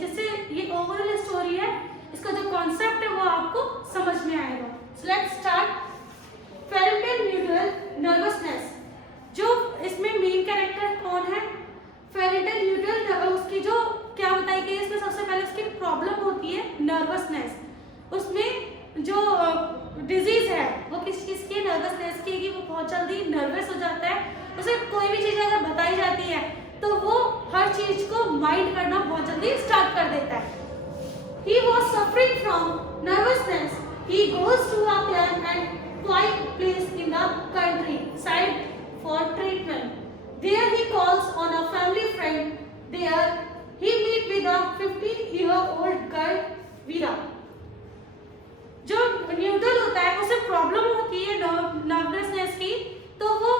जिससे ये overall story है, इसका जो कॉन्सेप्ट है वो आपको समझ में आएगा। So let's start. Framton Nuttel nervousness, जो इसमें मेन कैरेक्टर कौन है? फेरिटल न्यूरल, उसकी जो क्या होता है कि इसमें सबसे पहले उसकी प्रॉब्लम होती है नर्वसनेस। उसमें जो डिजीज है वो किस चीज की? नर्वसनेस की, कि वो बहुत जल्दी नर्वस हो जाता है। उसे कोई भी चीज अगर बताई जाती है तो वो हर चीज को माइंड करना बहुत जल्दी स्टार्ट कर देता है। He was suffering from nervousness. He goes to a plan and quiet place in the countryside for treatment. There he calls on a family friend. There he meet with a 15-year-old girl, Veera. जो noodle होता है उसे problem होती है nervousness की, तो वो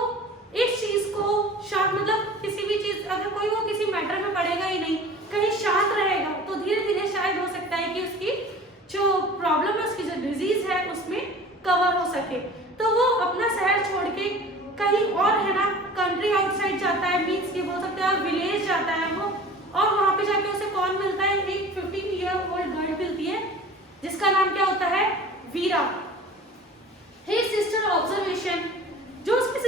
इस चीज को शांत, मतलब किसी भी चीज अगर कोई वो किसी मैटर में पड़ेगा ही नहीं, कहीं शांत रहेगा तो धीरे धीरे शायद हो सकता है कि उसकी जो प्रॉब्लम है, उसकी जो डिजीज है उसमें कवर हो सके। तो वो अपना शहर छोड़ के कहीं और है ना कंट्री आउटसाइड जाता है, मीन्स ये बोल सकते हैं विलेज जाता है वो, और वहां पे जाके उसे कौन मिलता है? एक 15-year-old गर्ल मिलती है जिसका नाम क्या होता है? वीरा। His sister observation, जो उसकी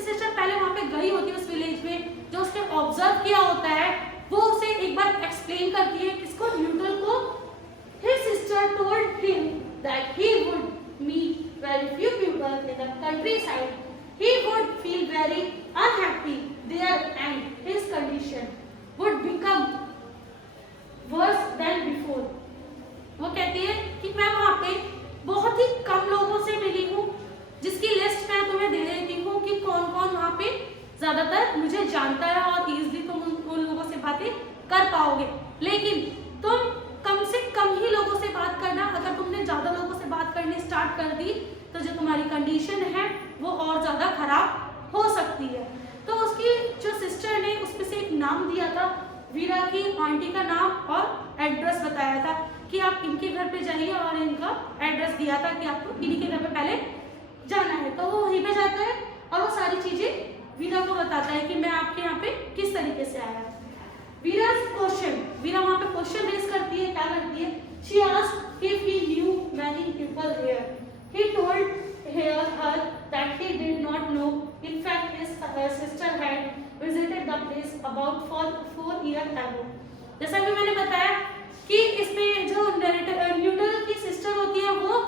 सिस्टर पहले वहां पे गई होती है उस विलेज में, जो उसने ऑब्जर्व किया होता है वो उसे एक बार एक्सप्लेन करती है किसको? न्यूटन को। His sister told him that he would meet very few people in the countryside. He would feel very unhappy there and his condition would become worse than before. वो कहती है कि मैं वहाँ पे बहुत ही कम लोगों से मिली हूँ, जिसकी लिस्ट मैं तुम्हें दे देती हूँ कि कौन कौन वहाँ पे ज्यादातर मुझे जानता है और इजीली तुम उन लोगों से बातें कर पाओगे। लेकिन तुम कम से कम ही लोगों से बात करना, अगर तुमने ज्यादा लोगों से बात करनी स्टार्ट कर दी तो जो तुम्हारी कंडीशन है वो और ज्यादा खराब हो सकती है। तो उसकी जो सिस्टर ने उसमें से एक नाम दिया था, वीरा की आंटी का नाम और एड्रेस बताया था कि आप इनके घर पे जाइए, और इनका एड्रेस दिया था कि आपको इन्हीं के घर पे पहले जाना है। तो वो वहीं पे जाता है और वो सारी चीजें वीरा को बताता है कि मैं आपके यहाँ पे किस तरीके से आया। वीरा वहाँ पे क्वेश्चन रेज करती है, क्या करती है? She asked if he knew many people here. He told her that he did not know. In fact, his sister had visited the place about 4 years ago. जैसा कि मैंने बताया कि इसमें जो न्यूटन की सिस्टर होती है वो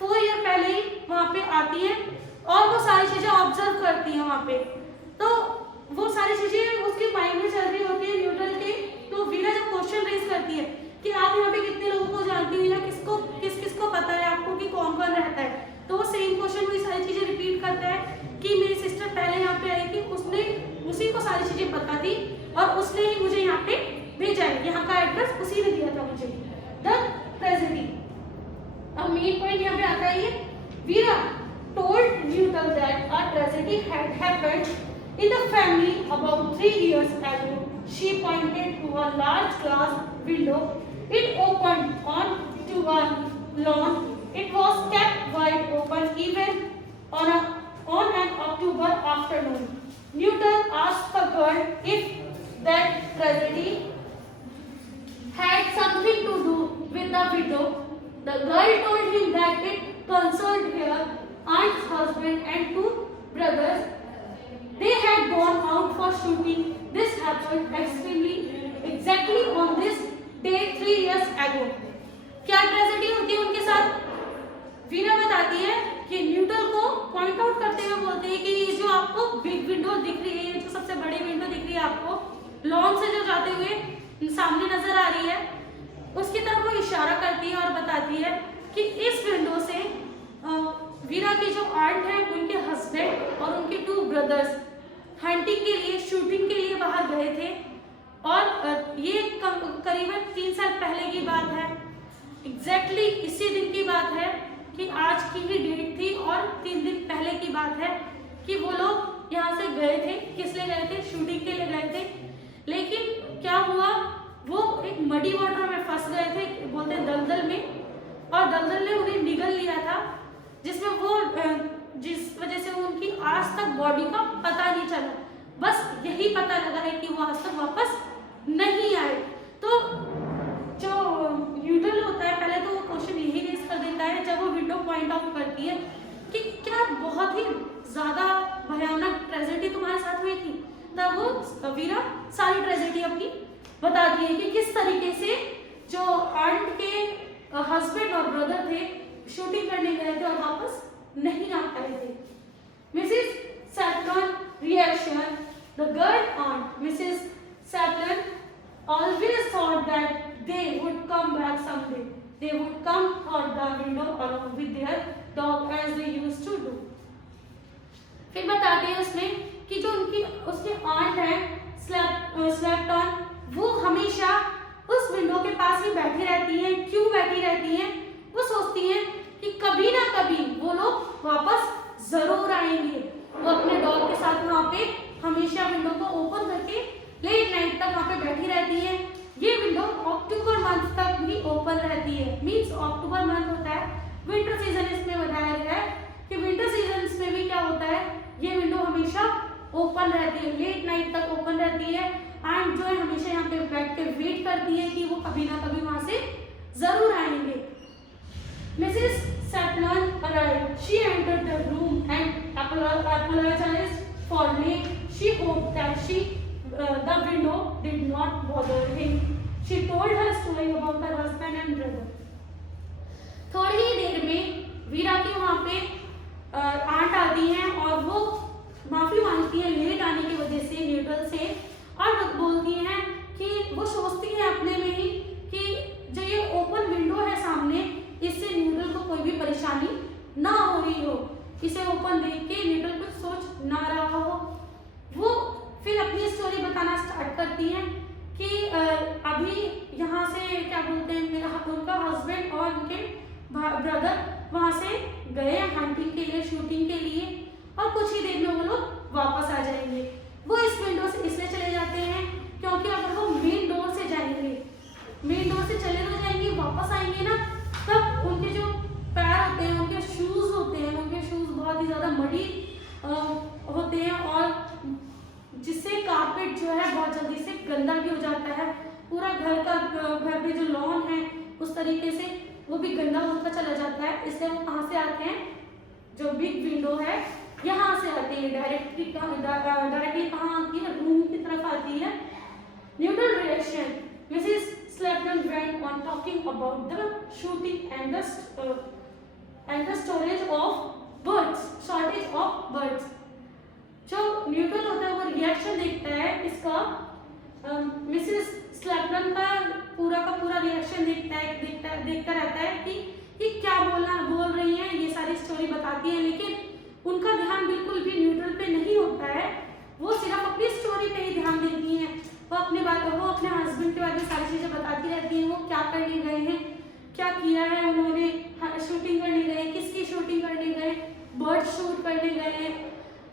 4 ईयर पहले ही वहाँ पे आती है और वो सारी चीजें ऑब्जर्व करती है वहाँ पे। तो वो सारी चीजें उसके माइंड में चल रही होती है न्यूटन के। तो वीरा जब क्वेश्चन रेज करती है कि आप यहाँ पे कितने लोगों को जानती हो या किस को पता है आपको कि कौन कौन रहता है, तो वो सेम क्वेश्चन में सारी चीजें रिपीट करता है कि मेरी सिस्टर पहले यहाँ पे आई थी, उसने उसी को सारी चीजें पता थी और उसने ही मुझे यहाँ पे भेजा है, यहाँ का एड्रेस उसी ने दिया था मुझे। द ट्रेजेडी, अब मेन पॉइंट यहाँ पे आता है ये, वीरा told Newton that a tragedy had happened in the family about 3 years ago. She pointed to a large glass window. It opened onto a lawn. It was kept wide open even on an October afternoon. Newton asked the girl if that tragedy had something to do with the window. The girl told him that it concerned her aunt's husband and 2 brothers. They had gone out for shooting. This happened exactly on this day 3 years ago. क्या tragedy होती है उनके साथ? वीरा बताती है कि Newton को point out करते हुए बोलते हैं कि ये जो आपको बिग विंडो दिख रही है, ये जो सबसे बड़ी विंडो दिख रही है आपको लॉन से जो जाते हुए सामने नजर आ रही है, उसकी तरफ वो इशारा करती है और बताती है कि इस विंडो से वीरा की जो आंट है उनके हस्बैंड और उनके 2 ब्रदर्स हंटिंग के लिए, शूटिंग के लिए बाहर गए थे। और ये करीबन 3 साल पहले की बात है, एग्जैक्टली इसी दिन की बात है कि आज की ही डेट थी और 3 दिन पहले की बात है कि वो लोग यहाँ से गए थे। किस लिए गए थे? शूटिंग के लिए गए थे। लेकिन क्या हुआ, वो एक मडी वाटर में फंस गए थे, बोलते हैं दलदल में, और दलदल ने उन्हें निगल लिया था, जिसमें वो जिस वजह से उनकी आज तक बॉडी का पता नहीं चला। बस यही पता लगा है कि वो आज तक वापस नहीं आए। तो ज्यादा भयानक ट्रेजेडी तुम्हारे साथ हुई थी, तब वो वीरा सारी ट्रेजेडी अपनी बताती है कि किस तरीके से जो आंट के हस्बैंड और ब्रदर थे शूटिंग करने गए थे और वापस नहीं आ पाए थे। Mrs Sappleton reaction, the girl aunt Mrs Sappleton always thought that they would come back someday. They would come out the window along with their dog as they used to do. फिर बताते हैं उसमें कि जो उनकी उसकी aunt है स्लैप्टन, वो हमेशा उस विंडो के पास ही बैठी रहती हैं। क्यों बैठी रहती हैं? वो सोचती हैं कि कभी ना कभी वो लोग वापस जरूर आएंगे। वो अपने डॉग के साथ वहाँ पे हमेशा विंडो को ओपन करके लेट नाइट तक वहाँ पे बैठी रहती है। ये विंडो अक्टूबर मंथ तक भी ओपन रहती है। मींस अक्टूबर मंथ होता है विंटर सीजन, इसमें बताया गया है कि विंटर सीजन में भी क्या होता है, ये विंडो हमेशा ओपन रहती है, लेट नाइट तक ओपन रहती है। एंड जो है हमेशा यहाँ पे बैठ के वेट करती है कि वो कभी ना कभी वहाँ से जरूर आएंगे। Mrs Sappleton arrived, she entered the room and apologized for late. She hoped that the window did not bother him. She told her story about her husband and brother. थोड़ी ही देर में वीरा की वहाँ पे आंट आती हैं और वो माफी मांगती है लेट आने की वजह से न्यूट्रल से, और बोलती हैं कि वो सोचती है अपने में ही कि जो ये ओपन विंडो है सामने, इससे न्यूट्रल को कोई भी परेशानी ना हो रही हो। इसे ओपन देख के न्यूट्रल कुछ सोच ना रहा हो। वो फिर अपनी स्टोरी बताना स्टार्ट करती हैं कि अभी यहाँ से क्या बोलते हैं, उनका हस्बैंड और उनके ब्रदर वहाँ से गए हंटिंग के लिए, शूटिंग के लिए, और कुछ ही देर में वो लोग वापस आ जाएंगे। वो इस विंडो से इसलिए चले जाते हैं क्योंकि अगर वो मेन डोर से जाएंगे, मेन डोर से चले तो जाएंगे, वापस आएंगे ना, तब उनके जो पैर होते हैं, उनके शूज होते हैं, उनके शूज बहुत ही ज़्यादा मडी होते हैं और जिससे कारपेट जो है बहुत जल्दी से गंदा भी हो जाता है। पूरा घर पे जो लॉन है उस तरीके से वो भी गंदा होता चला जाता है। इसलिए वो कहाँ से आते हैं, जो बिग विंडो है यहाँ से आते हैं, डायरेक्टली कहाँ आती है, रूम की तरफ आती है। Neutral reaction, Mrs Sappleton went on talking about the shooting and the shortage of birds. जो न्यूट्रल होता है वो रिएक्शन देखता है इसका, मिसेस स्लैप्टन का पूरा रिएक्शन देखता रहता है कि क्या बोल रही हैं, ये सारी स्टोरी बताती है, लेकिन उनका ध्यान बिल्कुल भी न्यूट्रल पे नहीं होता है। वो सिर्फ अपनी स्टोरी पे ही ध्यान देती हैं। वो अपने हस्बैंड के बारे में सारी चीजें बताती रहती हैं, वो क्या करने गए हैं, क्या किया है उन्होंने, शूटिंग करने गए, किसकी शूटिंग करने गए, बर्ड शूट करने गए हैं,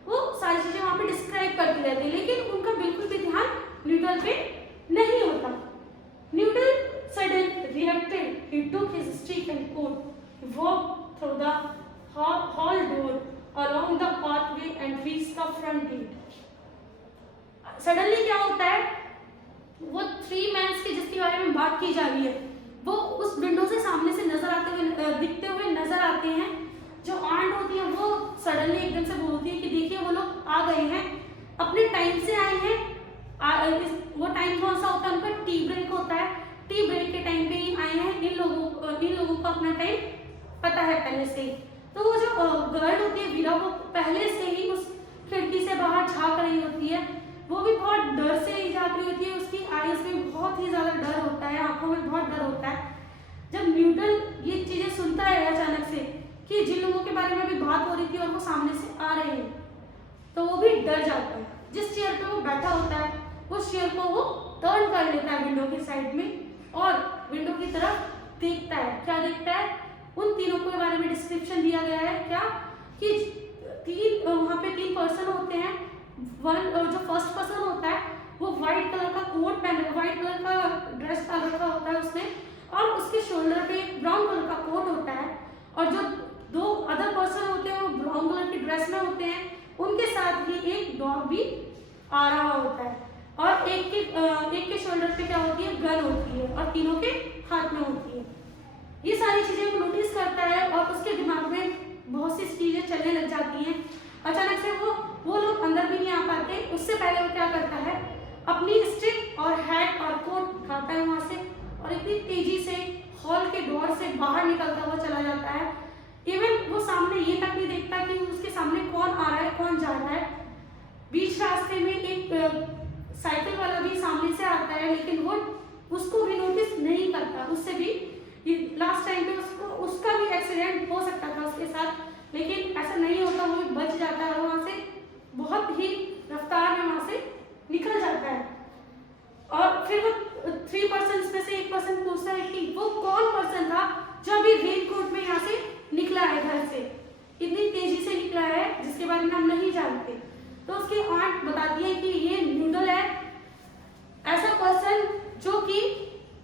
वो सारी चीजें वहाँ पे डिस्क्राइब करती रहती है, लेकिन उनका बिल्कुल भी ध्यान न्यूट्रल पे नहीं होता। Neutral sudden reacted, he took his stick and coat, walked through the hall door, along the pathway and reached the front gate. Suddenly क्या होता है, वो 3 मैन्स की जिसके बारे में बात की जा रही है, वो उस विंडो से सामने से दिखते हुए नजर आते हैं। जो आंट होती है वो सडनली एकदम से बोलती है कि देखिए वो लोग आ गए हैं, अपने टाइम से आए हैं। वो टाइम कौन सा होता है, उनका टी ब्रेक होता है, टी ब्रेक के टाइम पे ही आए हैं। इन लोगों को अपना टाइम पता है पहले से ही। तो वो जो गर्ल होती है वीरा, वो पहले से ही उस खिड़की से बाहर झांक रही होती है। वो भी बहुत डर से ही झांक रही होती है, उसकी आईज में बहुत ही ज्यादा डर होता है, आंखों में बहुत डर होता है। जब न्यूट्रल ये चीजें सुनता है अचानक से कि जिन लोगों के बारे में भी बात हो रही थी और वो सामने से आ रहे हैं, तो वो भी डर जाता है। जिस चेयर पे वो बैठा होता है उस चेयर को वो टर्न कर लेता है विंडो की साइड में और विंडो की तरफ देखता है। क्या देखता है, उन तीनों के बारे में डिस्क्रिप्शन दिया गया है क्या कि वहाँ पे 3 पर्सन होते हैं। जो फर्स्ट पर्सन होता है वो व्हाइट कलर का कोट पहने, व्हाइट कलर का ड्रेस पहन रखा होता है उसने, और उसके शोल्डर पे ब्राउन कलर का कोट होता है। और जो 2 अदर पर्सन होते हैं वो ब्राउन कलर की ड्रेस में होते हैं, उनके साथ ही एक डॉग भी आ रहा होता है। और एक के शोल्डर पे क्या होती है, गन होती है, और तीनों के हाथ में होती है। ये सारी चीजें वो नोटिस करता है और उसके दिमाग में बहुत सी चीजें चलने लग जाती हैं। अचानक से वो लोग अंदर भी नहीं आ पाते। उससे पहले वो क्या करता है, अपनी स्टिक और हैट और कोट उठाता है वहां से और इतनी तेजी से हॉल के डोर से बाहर निकलता हुआ चला जाता है। इवन वो सामने ये तक नहीं देखता कि उसके सामने कौन आ रहा है कौन जा रहा है। बीच रास्ते में एक साइकिल वाला भी सामने से आता है, लेकिन वो उसको भी नोटिस नहीं करता। उससे भी लास्ट टाइम पे उसका भी एक्सीडेंट हो सकता था उसके साथ, लेकिन ऐसा नहीं होता, वो भी बच जाता है, वहां से बहुत ही रफ्तार में वहां से निकल जाता है। और फिर वो 3 पर्सन में से एक पर्सन पूछता है कि वो कौन पर्सन था जो अभी रेनकोट में यहाँ से निकला है, घर से इतनी तेजी से निकला है, जिसके बारे में हम नहीं जानते। तो उसकी आंट बताती है कि ये नूडल है, ऐसा पर्सन जो कि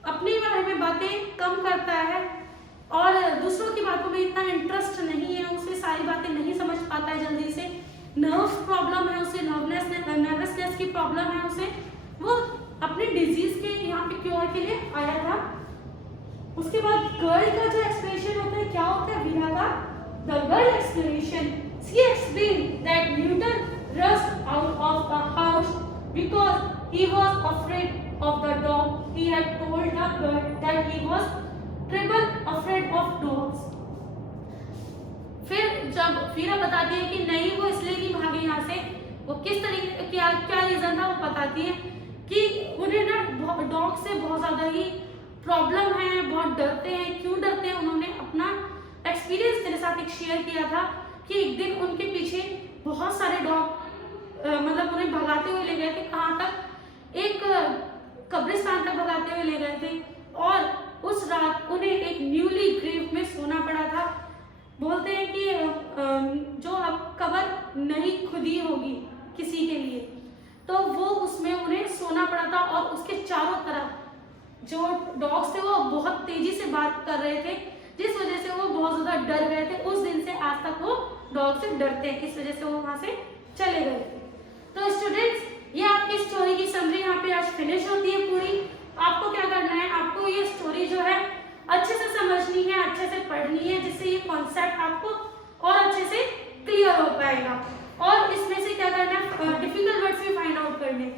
अपने बारे में बातें कम करता है और दूसरों की बातों में इतना इंटरेस्ट नहीं है, उसे सारी बातें नहीं समझ पाता है जल्दी से, नर्व्स प्रॉब्लम है उसे, नर्वसनेस की प्रॉब्लम है उसे, वो अपने डिजीज के यहाँ पे क्योर के लिए आया था। उसके बाद गर्ल का जो एक्सप्लेनेशन होता है, क्या होता है वीरा का, the girl explanation, she explained that Newton rushed out of the house because he was afraid of the dog. He had told the girl that he was terribly afraid of dogs. फिर जब वीरा बताती है कि नहीं वो इसलिए नहीं भागे यहाँ से, वो किस तरीके क्या रीजन था, वो बताती है कि उन्हें ना डॉग से बहुत ज्यादा ही प्रॉब्लम है, बहुत डरते हैं। क्यों डरते हैं, उन्होंने अपना एक्सपीरियंस मेरे साथ एक शेयर किया था कि एक दिन उनके पीछे बहुत सारे डॉग मतलब उन्हें भगाते हुए ले गए थे, कहाँ तक, एक कब्रिस्तान तक भगाते हुए ले गए थे और उस रात उन्हें एक न्यूली ग्रेव में सोना पड़ा था। बोलते हैं कि जो अब कब्र नहीं खुदी होगी किसी के लिए, तो वो उसमें उन्हें सोना पड़ा था और उसके चारों तरफ जो डॉग्स थे वो बहुत तेजी से बात कर रहे थे, जिस वजह से वो बहुत ज्यादा डर गए थे। उस दिन से आज तक वो डॉग से डरते हैं, इस वजह से वो वहां से चले गए थे। तो स्टूडेंट्स, ये आपकी स्टोरी की समरी यहाँ पे आज फिनिश होती है पूरी। आपको क्या करना है, आपको ये स्टोरी जो है अच्छे से समझनी है, अच्छे से पढ़नी है, जिससे ये कॉन्सेप्ट आपको और अच्छे से क्लियर हो पाएगा। और इसमें से क्या करना है, डिफिकल्ट वर्ड्स भी फाइंड आउट करने।